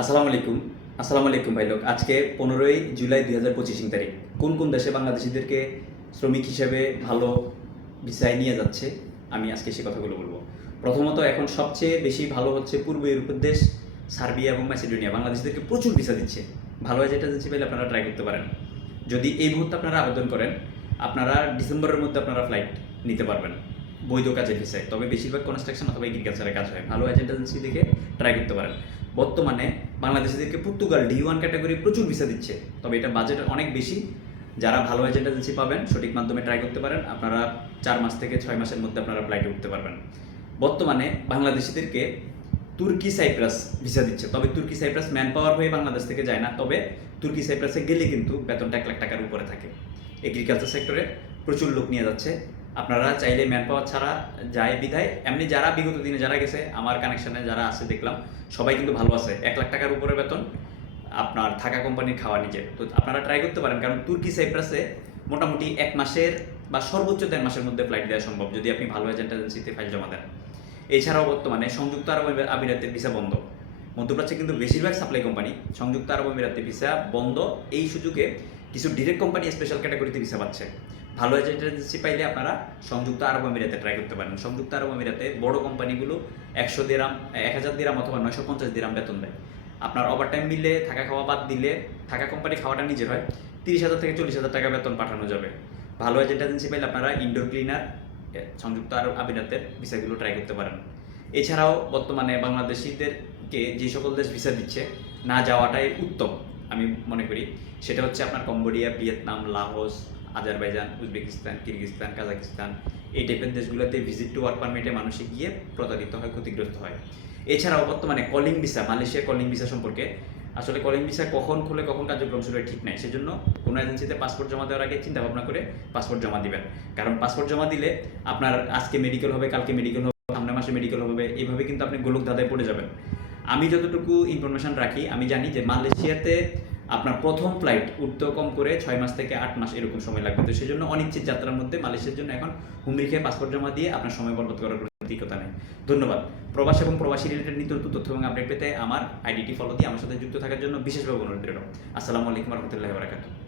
আসসালামু আলাইকুম ভাই লোক। আজকে 15 জুলাই 2025 তারিখ। কোন কোন দেশে বাংলাদেশিদেরকে শ্রমিক হিসেবে ভালো ভিসায় নিয়ে যাচ্ছে, আমি আজকে সে কথাগুলো বলবো। প্রথমত এখন সবচেয়ে বেশি ভালো হচ্ছে পূর্ব ইউরোপের দেশ সার্বিয়া এবং ম্যাসিডোনিয়া। বাংলাদেশিদেরকে প্রচুর ভিসা দিচ্ছে। ভালো এজেন্ট এজেন্সি পেলে আপনারা ট্রাই করতে পারেন। যদি এই মুহূর্তে আপনারা আবেদন করেন, আপনারা ডিসেম্বরের মধ্যে আপনারা ফ্লাইট নিতে পারবেন বৈধ কাজের ভিসায়। তবে বেশিরভাগ কনস্ট্রাকশন অথবা এগ্রিকালচারের কাজ হয়। ভালো এজেন্ট এজেন্সি দেখে ট্রাই করতে পারেন। বর্তমানে বাংলাদেশিদেরকে পর্তুগাল D1 ক্যাটাগরি প্রচুর ভিসা দিচ্ছে, তবে এটা বাজেট অনেক বেশি। যারা ভালো এজেন্ট এজেন্সি পাবেন সঠিক মাধ্যমে ট্রাই করতে পারেন, আপনারা 4 মাস থেকে 6 মাসের মধ্যে আপনারা ফ্লাইটে উঠতে পারবেন। বর্তমানে বাংলাদেশিদেরকে তুর্কি সাইপ্রাস ভিসা দিচ্ছে, তবে তুর্কি সাইপ্রাস ম্যান পাওয়ার হয়ে বাংলাদেশ থেকে যায় না। তবে তুর্কি সাইপ্রাসে গেলে কিন্তু বেতনটা 1 লাখ টাকার উপরে থাকে। এগ্রিকালচার সেক্টরে প্রচুর লোক নিয়ে যাচ্ছে। আপনারা চাইলে ম্যান পাওয়ার ছাড়া যায় বিধায় এমনি যারা বিগত দিনে যারা গেছে, আমার কানেকশনে যারা আছে দেখলাম সবাই কিন্তু ভালো আছে। 1 লাখ টাকার উপরে বেতন, আপনার থাকা কোম্পানির খাওয়া নিজের। তো আপনারা ট্রাই করতে পারেন, কারণ তুর্কি সাইপ্রাসে মোটামুটি 1 মাসের বা সর্বোচ্চ 1.5 মাসের মধ্যে ফ্লাইট দেওয়া সম্ভব যদি আপনি ভালো এজেন্ট এজেন্সিতে ফাইল জমা দেন। এছাড়াও বর্তমানে সংযুক্ত আরব আমিরাতের ভিসা বন্ধ। মধ্যপ্রাচ্যে কিন্তু বেশিরভাগ সাপ্লাই কোম্পানি সংযুক্ত আরব আমিরাতে ভিসা বন্ধ। এই সুযোগে কিছু ডিরেক্ট কোম্পানি স্পেশাল ক্যাটাগরিতে ভিসা পাচ্ছে। ভালো এজেন্ট এজেন্সি পাইলে আপনারা সংযুক্ত আরব আমিরাতে ট্রাই করতে পারেন। সংযুক্ত আরব আমিরাতে বড় কোম্পানিগুলো 100 দিরাম, 1000 দিরাম অথবা 950 দিরাম বেতন দেয়। আপনার ওভারটাইম মিলে থাকা খাওয়া বাদ দিলে, থাকা কোম্পানি খাওয়াটা নিজের হয়, 30,000 থেকে 40,000 টাকা বেতন পাঠানো যাবে। ভালো এজেন্ট এজেন্সি পাইলে আপনারা ইনডোর ক্লিনার সংযুক্ত আরব আমিরাতের ভিসাগুলো ট্রাই করতে পারেন। এছাড়াও বর্তমানে বাংলাদেশিদেরকে যে সকল দেশ ভিসা দিচ্ছে, না যাওয়াটাই উত্তম আমি মনে করি। সেটা হচ্ছে আপনার Cambodia, Vietnam, Laos, Azerbaijan, Uzbekistan, Kyrgyzstan, Kazakhstan, এই টাইপের দেশগুলোতে ভিজিট টু ওয়ার্ক পারমিটে মানুষে গিয়ে প্রতারিত হয়, ক্ষতিগ্রস্ত হয়। এছাড়াও বর্তমানে calling visa, Malaysia calling visa সম্পর্কে, আসলে কলিং ভিসা কখন খুলে কখন কার্যক্রম শুরু হয় ঠিক নাই। সেজন্য কোনো এজেন্সিতে পাসপোর্ট জমা দেওয়ার আগে চিন্তা ভাবনা করে পাসপোর্ট জমা দিবেন। কারণ পাসপোর্ট জমা দিলে আপনার আজকে মেডিকেল হবে, কালকে মেডিকেল হবে, সামনের মাসে মেডিকেল হবে, এইভাবে কিন্তু আপনি গোলক ধাঁধায় পড়ে যাবেন। আমি যতটুকু ইনফরমেশন রাখি, আমি জানি যে মালয়েশিয়াতে আপনার প্রথম ফ্লাইট উঠতেও কম করে 6 মাস থেকে 8 মাস এরকম সময় লাগবে। তো সেই জন্য অনিশ্চিত যাত্রার মধ্যে মালয়েশিয়ার জন্য এখন হুমড়ি খেয়ে পাসপোর্ট জমা দিয়ে আপনার সময় বরবাদ করার কোনো নৈতিকতা নেই। ধন্যবাদ। প্রবাস এবং প্রবাসী রিলেটেড নিত্য নতুন তথ্য এবং আপডেট পেতে আমার আইডিটি ফলো দিয়ে আমার সাথে যুক্ত থাকার জন্য বিশেষভাবে অনুরোধ রইল। আসসালামু আলাইকুম রহমতুল্লাহি ওয়া বারাকাতুহু।